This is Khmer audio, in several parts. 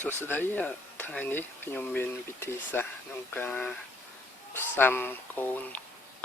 សួស្តីថ្ងៃនេះខ្ញុំមានវិធីសាស្ត្រក្នុងការផ្សាំកូន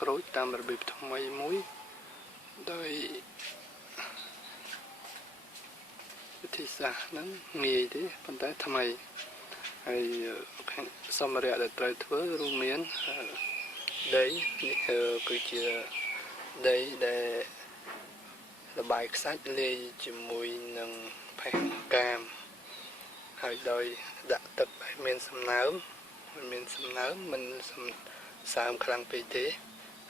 ក្រូចតាមរបៀបថ្មីមួយដោយវិធីសាស្ត្រហ្នឹងងាយទេប៉ុន្តែថ្មីហើយសម្ភារៈដែលត្រូវធ្វើរួមមានដីនេះគឺជាដីដែលរបាយខ្សាច់លាយជាមួយនឹងផេះកាមហើយដោយដាក់ទឹកឲ្យមានសំណើមមិនសើមខ្លាំងពេកទេ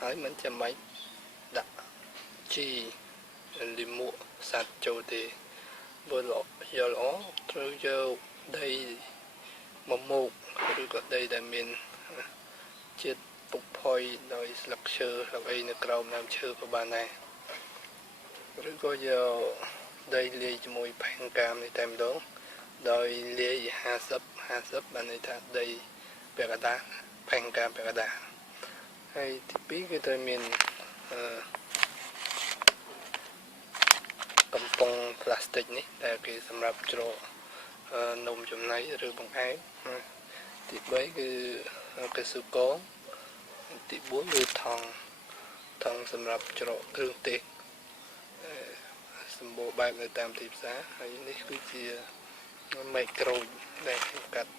ហើយមិនចាំបាច់ដាក់ជីលីមួកសត្វចូលទេបើយល់ល្អត្រូវយកដីមុកឬក៏ដីដែលមានជាតិពុកផុយដោយស្លឹកឈើស្លឹកអីនៅក្រោមដើមឈើក៏បានដែរឬក៏យកដីលាយជាមួយផែនកាមនេះតែម្ដងដោយលាយ50បានន័យថាដីពាក់កណ្ដាលផែនកាមពាក់កណ្ដាលហើយទី2គឺត្រូវមានកំប៉ុងផ្លាស្ទិកនេះដែលគេសម្រាប់ច្រកនំចំណីឬបង្អែមទី3គឺកៅស៊ូកងទី4គឺថង់សម្រាប់ច្រកគ្រឿងទេសសម្បូរបែបនៅតាមទីផ្សារហើយនេះគឺជាមែកក្រូចដែលខ្ញុំកាត់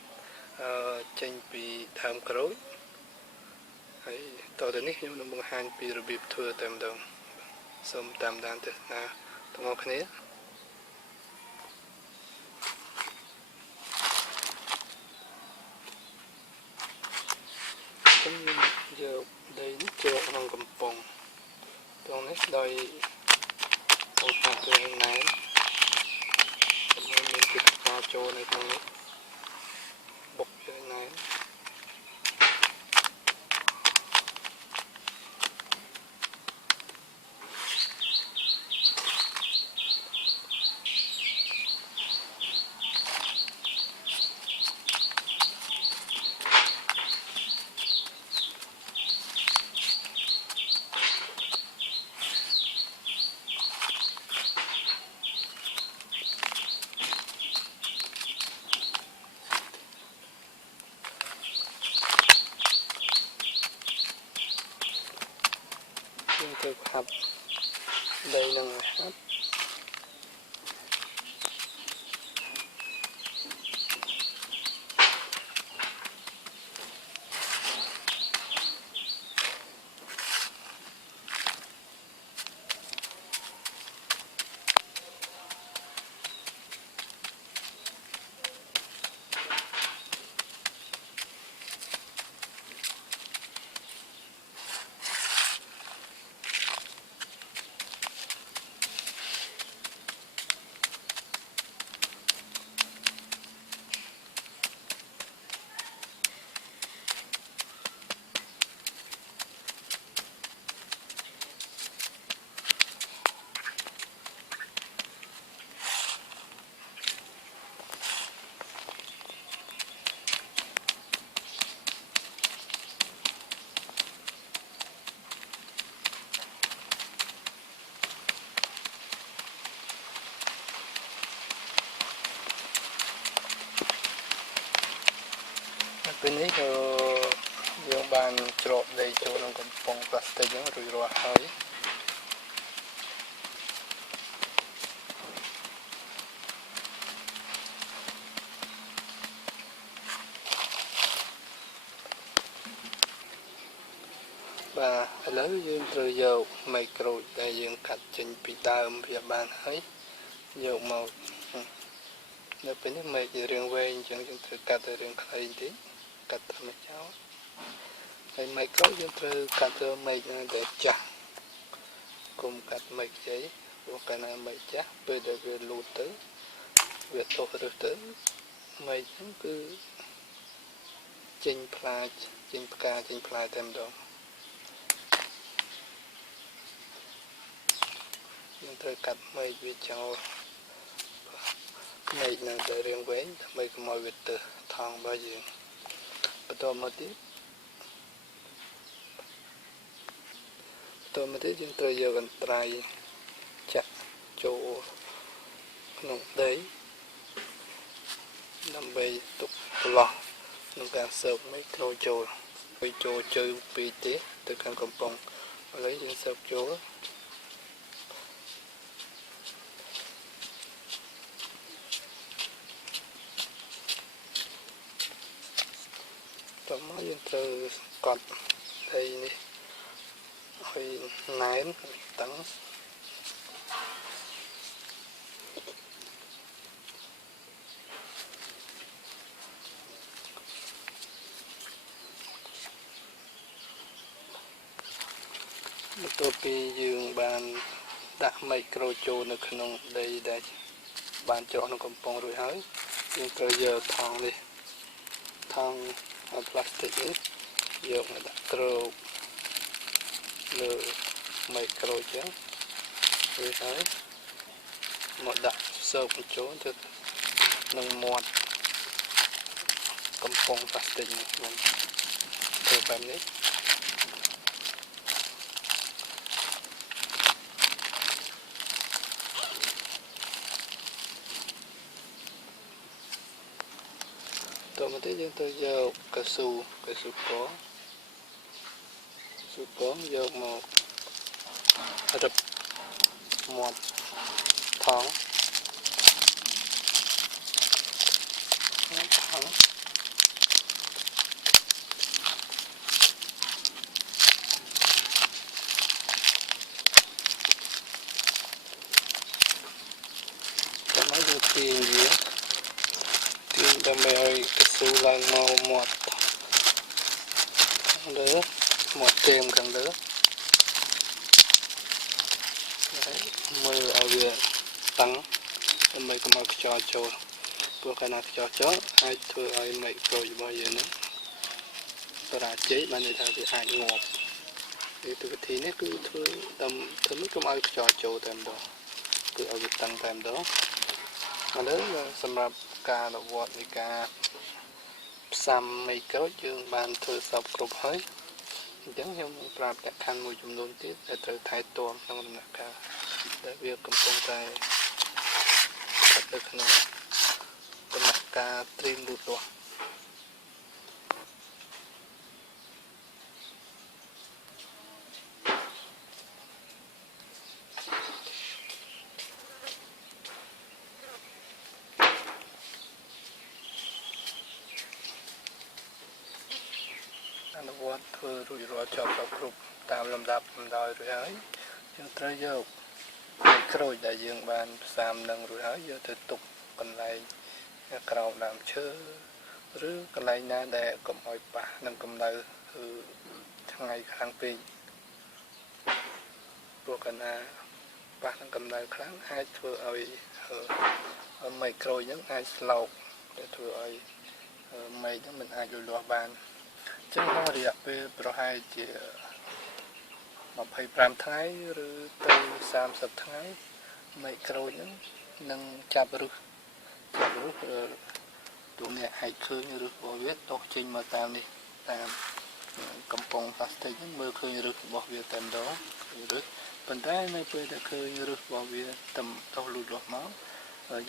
ចេញពីដើមក្រូចហើយតទៅនេះខ្ញុំនឹងបង្ហាញពីរបៀបធ្វើតែម្ដងសូមតាមដានទស្សនាទាំងអស់គ្នាខ្ញុំយកដីនេះចូលក្នុងកំប៉ុងត្រង់នេះដោយអូសតាមទៅណែនមានទឹកការចូលនៅក្នុងនេះបុកទៅណែនទៅហាប់ដីនឹងហាប់ពេលនេះយើងបានច្រកដីចូលក្នុងកំប៉ុងផ្លាស្ទិកហ្នឹងរួចរាល់ហើយបាទឥឡូវយើងត្រូវយកមែកក្រូចដែលយើងកាត់ចេញពីដើមវាបានហើយយកមកនៅពេលនេះមែកវារាងវែងអញ្ចឹងយើងត្រូវកាត់ទៅរាងខ្លីបន្តិចកាត់តាមចោលហើយមែកក្រូចយើងត្រូវកាត់ទៅមែកដែលចាស់កុំកាត់មែកខ្ចីព្រោះកាលណាមែកចាស់ពេលដែលវាលូតទៅវាដុះរឹសទៅមែកហ្នឹងគឺចេញផ្លែចេញផ្កាចេញផ្លែតែម្ដងយើងត្រូវកាត់មែកវាចោលមែកនៅតែរាងវែងដើម្បីកុំឲ្យវាទើសថង់របស់យើងបន្តមកទៀតយើងត្រូវយកកន្ត្រៃចាក់ចូលក្នុងដី ដើម្បីទុកប្រឡោះក្នុងការសើបមីក្រូចូលពេលចូលជើងពីទេទៅខាងកំប៉ុងឥឡូវយើងសើបចូលតោះមកយើងត្រូវកត់ដីនេះឲ្យណែនតឹងបន្ទាប់ពីយើងបានដាក់មីក្រូចូលនៅក្នុងដីដែលបានច្រកក្នុងកំប៉ុងរួចហើយយើងត្រូវយកថង់នេះថង់ប្លាស្ទិកនេះយកមកដាក់គ្របលើមីក្រូចឹងរួចហើយមកដាក់សើបចូលទៅនឹងមាត់កំប៉ុងប្លាស្ទិកនេះខ្ញុំធ្វើបែបនេះតមកទៀតយើងត្រូវយកកៅស៊ូកកយកមករឹបមាត់ថង់ដើម្បីយើងទាញដើម្បីឲ្យកៅស៊ូឡើងមកមាត់លើមាត់គែមខាងលើហើយមើលឲ្យវាតឹងដើម្បីកុំឲ្យខ្យល់ចូលព្រោះកាលណាខ្យល់ចូលអាចធ្វើឲ្យមីក្រូរបស់យើងនឹងបរាជ័យបានន័យថាវាអាចងាប់ពីវិធីនេះគឺធ្វើធ្វើមិនកុំឲ្យខ្យល់ចូលតែម្ដងគឺឲ្យវាតឹងតែម្ដងឥឡូវសម្រាប់ការអនុវត្តនៃការផ្សំមីក្រូចយើងបានធ្វើសពគ្រប់ហើយអញ្ចឹងខ្ញុំប្រាប់លក្ខខណ្ឌមួយចំនួនទៀតដែលត្រូវថែទាំក្នុងដំណាក់កាលដែលវាកំពុងតែស្ថិតនៅក្នុងដំណាក់កាលត្រៀមលូតលាស់អនុវត្តធ្វើរួចរាល់ចប់គ្រប់តាមលំដាប់លំដោយរួចហើយយើងត្រូវយកមីក្រូចដែលយើងបានផ្សាំនឹងរួចហើយយកទៅទុកកន្លែងក្រោមដើមឈើឬកន្លែងណាដែលកុំឲ្យប៉ះនឹងកម្ដៅថ្ងៃខ្លាំងពេកព្រោះកាលណាប៉ះនឹងកម្ដៅខ្លាំងអាចធ្វើឲ្យមីក្រូចហ្នឹងអាចស្លោកដែលធ្វើឲ្យមីហ្នឹងមិនអាចលូតលាស់បានចឹងក្នុងរយៈពេលប្រហែលជា25ថ្ងៃឬទៅ30ថ្ងៃមីក្រូចហ្នឹងនឹងចាប់ឫសទូអ្នកអាចឃើញឫសរបស់វាដុះចេញមកតាមនេះតាមកំប៉ុងប្លាស្ទិកហ្នឹងមើលឃើញឫសរបស់វាតែម្ដងឫសប៉ុន្តែនៅពេលដែលឃើញឫសរបស់វាតែដុះលូតលាស់មក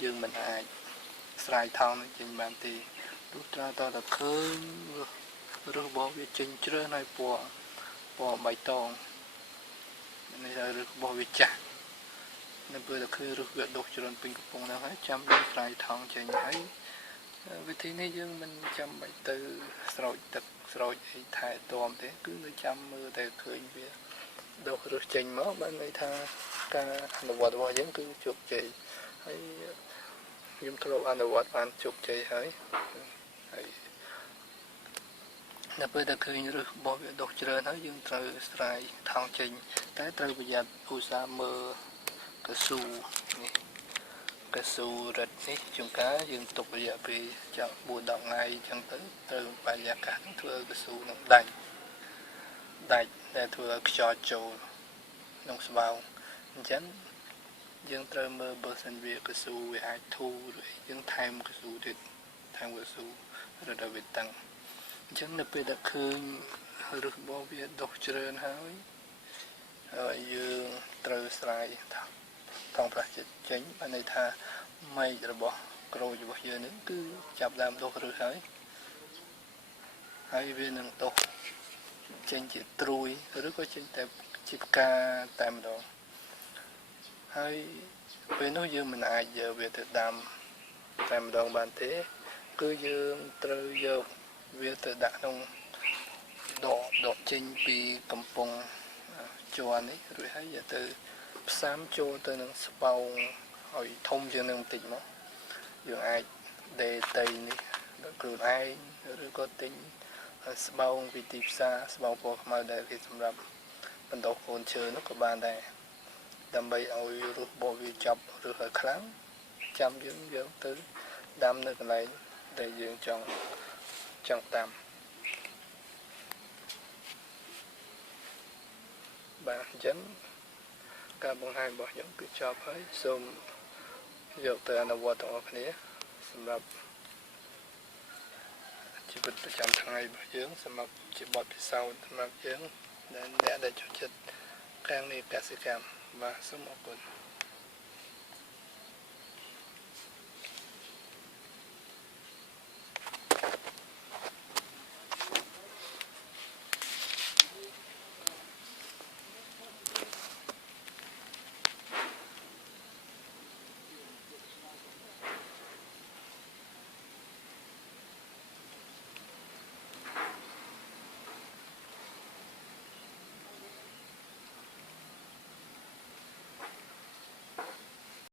យើងមិនអាចស្រាយថង់នឹងចេញបានទេទោះត្រាតតែឃើញឫសរបស់វាចេញជ្រើសហើយពណ៌បៃតងនេះថាឫសរបស់វាចាស់នៅពេលដែលឃើញឫសវាដុះច្រើនពេញកំប៉ុងហ្នឹងហើយចាំយើងស្រាយថង់ចេញហើយវិធីនេះយើងមិនចាំបាច់ទៅស្រោចទឹកស្រោចអីថែទាំទេគឺនៅចាំមើលតែឃើញវាដុះឫសចេញមកបានន័យថាការអនុវត្តរបស់យើងគឺជោគជ័យហើយខ្ញុំធ្លាប់អនុវត្តបានជោគជ័យហើយនៅពេលដែលឃើញឫសរបស់វាដុះច្រើនហើយយើងត្រូវស្រាយថង់ចេញតែត្រូវប្រយ័ត្នឧស្សាហ៍មើលកៅស៊ូនេះកៅស៊ូរឹតនេះជួនកាលយើងទុករយៈពេលចាប់ 4-10 ថ្ងៃអញ្ចឹងទៅត្រូវបរិយាកាសនឹងធ្វើកៅស៊ូនឹងដាច់ដែលធ្វើឲ្យខ្យល់ចូលក្នុងស្បោងអញ្ចឹងយើងត្រូវមើលបើសិនវាកៅស៊ូវាអាចធូរឬយើងថែមកៅស៊ូទៀតថែមកៅស៊ូរឹតឲ្យវាតឹងអញ្ចឹងនៅពេលដែលឃើញឫសរបស់វាដុះច្រើនហើយយើងត្រូវស្រាយថង់ប្លាស្ទិកចេញបានន័យថាមែករបស់ ក្រូចរបស់យើងនេះគឺចាប់ដើមដុះឬហើយវានឹងដុះចេញជាត្រួយឬក៏ចេញតែជាផ្កាតែម្ដងហើយពេលនោះយើងមិនអាចយកវាទៅដាំតែម្ដងបានទេគឺយើងត្រូវយកវាទៅដាក់ក្នុងដកចេញពីកំប៉ុងជ័រនេះរួចហើយយកទៅផ្សាំចូលទៅនឹងស្បោងឲ្យធំជាងនឹងបន្តិចមកយើងអាចដេរដីនេះដល់ខ្លួនឯងឬក៏ទិញស្បោងពីទីផ្សារស្បោងពណ៌ខ្មៅដែលគេសម្រាប់បណ្ដុះកូនឈើនោះក៏បានដែរដើម្បីឲ្យរសរបស់វាចាប់ឬឲ្យខ្លាំងចាំយើងយកទៅដាំនៅកន្លែងដែលយើងចង់ដាំបាទអញ្ចឹងការបង្ហាញរបស់ខ្ញុំគឺចប់ហើយសូមយកទៅអនុវត្តទាំងអស់គ្នាសម្រាប់ជីវិតប្រចាំថ្ងៃរបស់យើងសម្រាប់ជាបទពិសោធន៍សម្រាប់យើងដែលចូលចិត្តការងារកសិកម្មបាទសូមអរគុណ